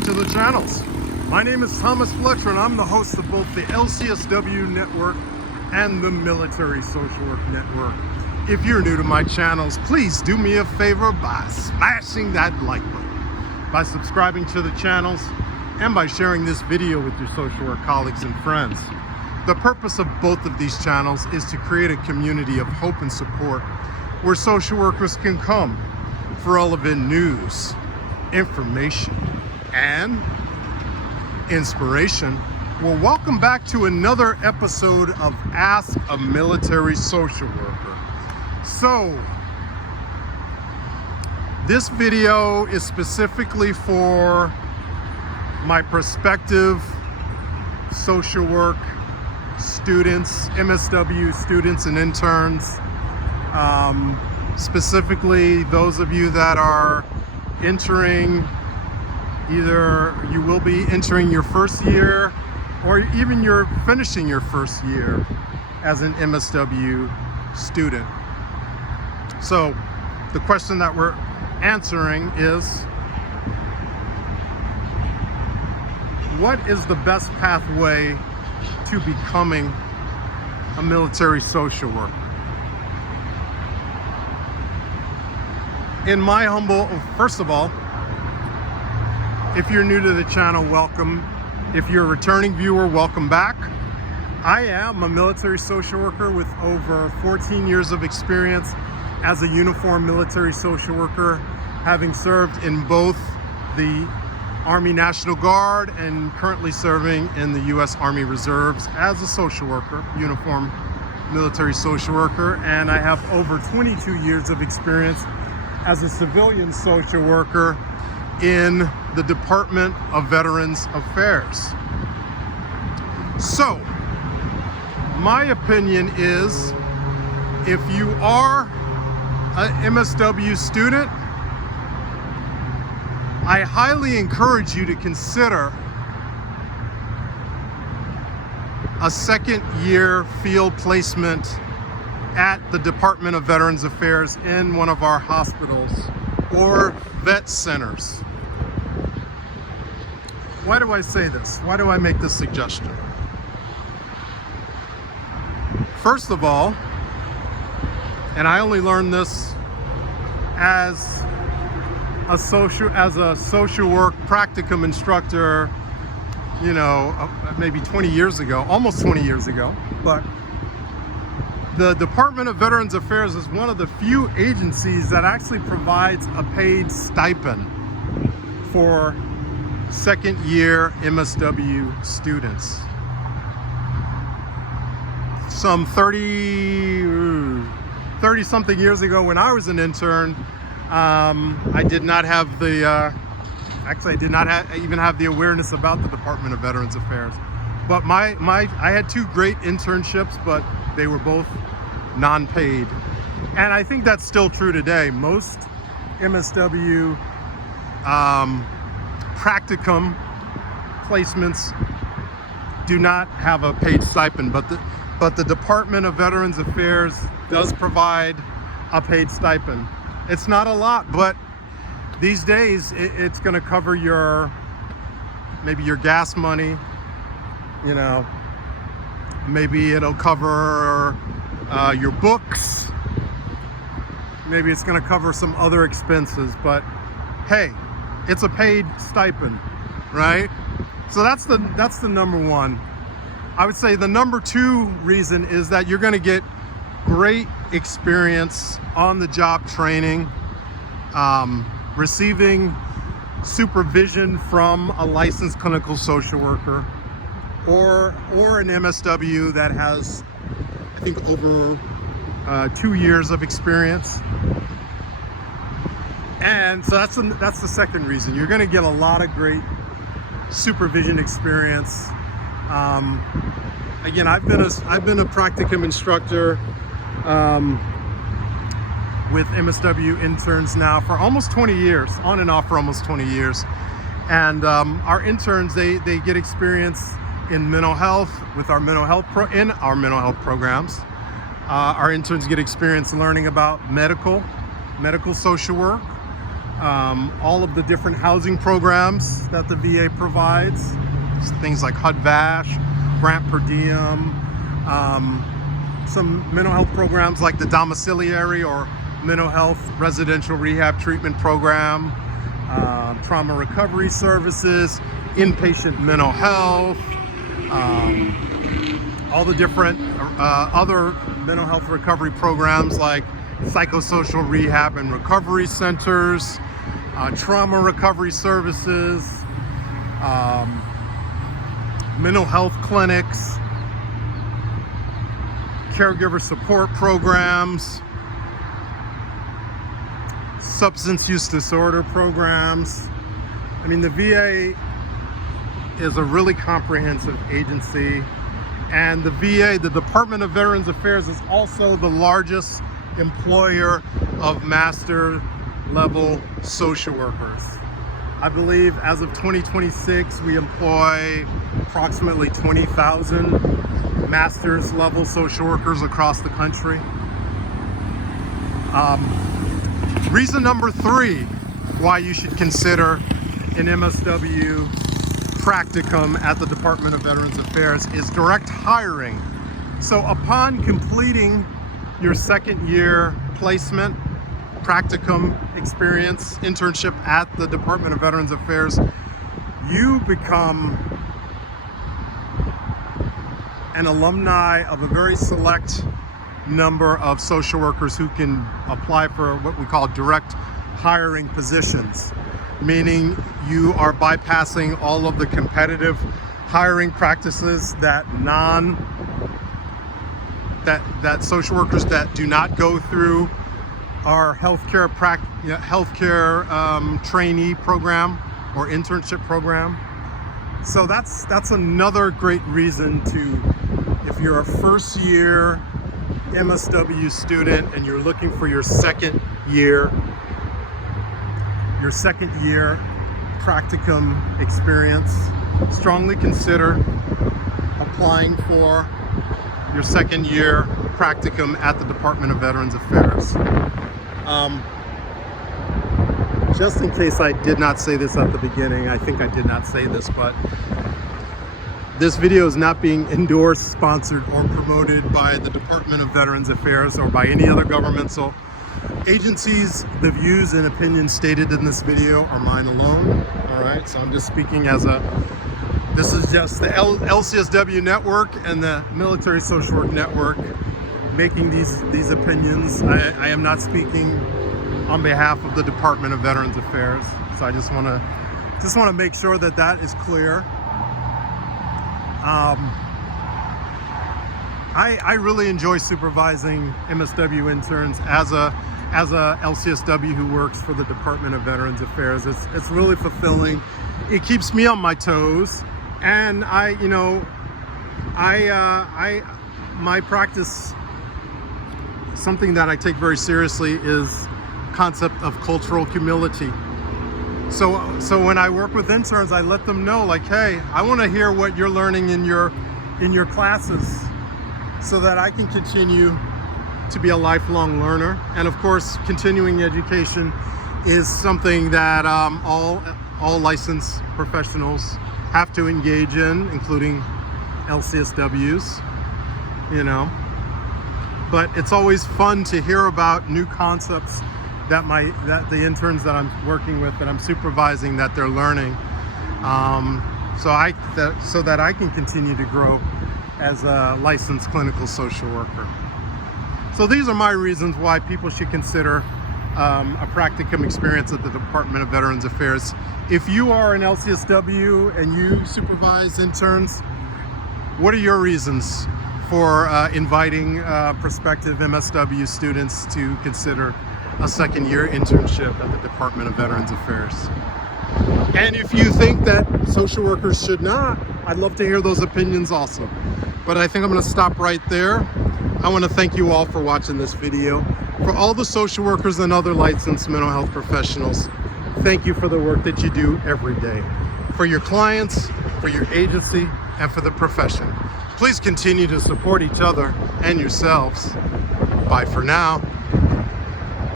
back to the channels. My name is Thomas Fletcher and I'm the host of both the LCSW network and the Military Social Work Network. If you're new to my channels, please do me a favor by smashing that like button, by subscribing to the channels, and by sharing this video with your social work colleagues and friends. The purpose of both of these channels is to create a community of hope and support where social workers can come for relevant news, information, and inspiration. Well, welcome back to another episode of Ask a Military Social Worker. So, this video is specifically for my prospective social work students, MSW students and interns, specifically those of you that are entering, either you will be entering your first year or even you're finishing your first year as an MSW student. So the question that we're answering is, what is the best pathway to becoming a military social worker? In my humble, first of all, if you're new to the channel, welcome. If you're a returning viewer, welcome back. I am a military social worker with over 14 years of experience as a uniformed military social worker, having served in both the Army National Guard and currently serving in the U.S. Army Reserves as a social worker, uniformed military social worker. And I have over 22 years of experience as a civilian social worker in the Department of Veterans Affairs. So, my opinion is, if you are an MSW student, I highly encourage you to consider a second-year field placement at the Department of Veterans Affairs in one of our hospitals or vet centers. Why do I say this? Why do I make this suggestion? First of all, and I only learned this as a social work practicum instructor, you know, maybe 20 years ago, almost 20 years ago, but the Department of Veterans Affairs is one of the few agencies that actually provides a paid stipend for second-year MSW students. Some 30-something years ago, when I was an intern, I did not have the, actually I did not even have the awareness about the Department of Veterans Affairs. But I had two great internships, but they were both non-paid. And I think that's still true today. Most MSW practicum placements do not have a paid stipend, but the Department of Veterans Affairs does provide a paid stipend. It's not a lot, but these days it's going to cover maybe your gas money, you know, maybe it'll cover your books, maybe it's going to cover some other expenses, but hey, it's a paid stipend, right? So that's the number one. I would say the number two reason is that you're going to get great experience on the job training, receiving supervision from a licensed clinical social worker or an MSW that has, I think, over 2 years of experience. And so that's the second reason. You're going to get a lot of great supervision experience. Again, I've been a practicum instructor with MSW interns now for almost 20 years, on and off for almost 20 years. And our interns, they get experience in mental health with our mental health programs. Our interns get experience learning about medical social work, all of the different housing programs that the VA provides, things like HUD-VASH, grant per diem, some mental health programs like the domiciliary or mental health residential rehab treatment program, trauma recovery services, inpatient mental health, all the different other mental health recovery programs like psychosocial rehab and recovery centers, trauma recovery services, mental health clinics, caregiver support programs, substance use disorder programs. I mean, the VA is a really comprehensive agency, and the VA, the Department of Veterans Affairs, is also the largest employer of master level social workers. I believe as of 2026 we employ approximately 20,000 master's level social workers across the country. Reason number 3 why you should consider an MSW practicum at the Department of Veterans Affairs is direct hiring. So upon completing your second year placement, practicum experience, internship at the Department of Veterans Affairs, you become an alumni of a very select number of social workers who can apply for what we call direct hiring positions, meaning you are bypassing all of the competitive hiring practices that social workers that do not go through our healthcare trainee program or internship program. So that's another great reason to, if you're a first year MSW student and you're looking for your second year practicum experience, strongly consider applying for your second year practicum at the Department of Veterans Affairs. Just in case I did not say this at the beginning, I think I did not say this, but this video is not being endorsed, sponsored, or promoted by the Department of Veterans Affairs or by any other governmental agencies. The views and opinions stated in this video are mine alone. All right, so I'm just speaking as this is just the LCSW network and the Military Social Work Network making these opinions. I am not speaking on behalf of the Department of Veterans Affairs. So I just want to make sure that that is clear. I really enjoy supervising MSW interns as a LCSW who works for the Department of Veterans Affairs. It's really fulfilling. It keeps me on my toes, and my practice, something that I take very seriously is concept of cultural humility. So when I work with interns, I let them know, like, hey, I want to hear what you're learning in your classes, so that I can continue to be a lifelong learner. And of course, continuing education is something that all licensed professionals have to engage in, including LCSWs, But it's always fun to hear about new concepts that the interns that I'm working with, that I'm supervising, that they're learning, so that I can continue to grow as a licensed clinical social worker. So these are my reasons why people should consider a practicum experience at the Department of Veterans Affairs. If you are an LCSW and you supervise interns, what are your reasons for inviting prospective MSW students to consider a second year internship at the Department of Veterans Affairs? And if you think that social workers should not, I'd love to hear those opinions also. But I think I'm going to stop right there. I want to thank you all for watching this video. For all the social workers and other licensed mental health professionals, thank you for the work that you do every day. For your clients, for your agency, and for the profession. Please continue to support each other and yourselves. Bye for now.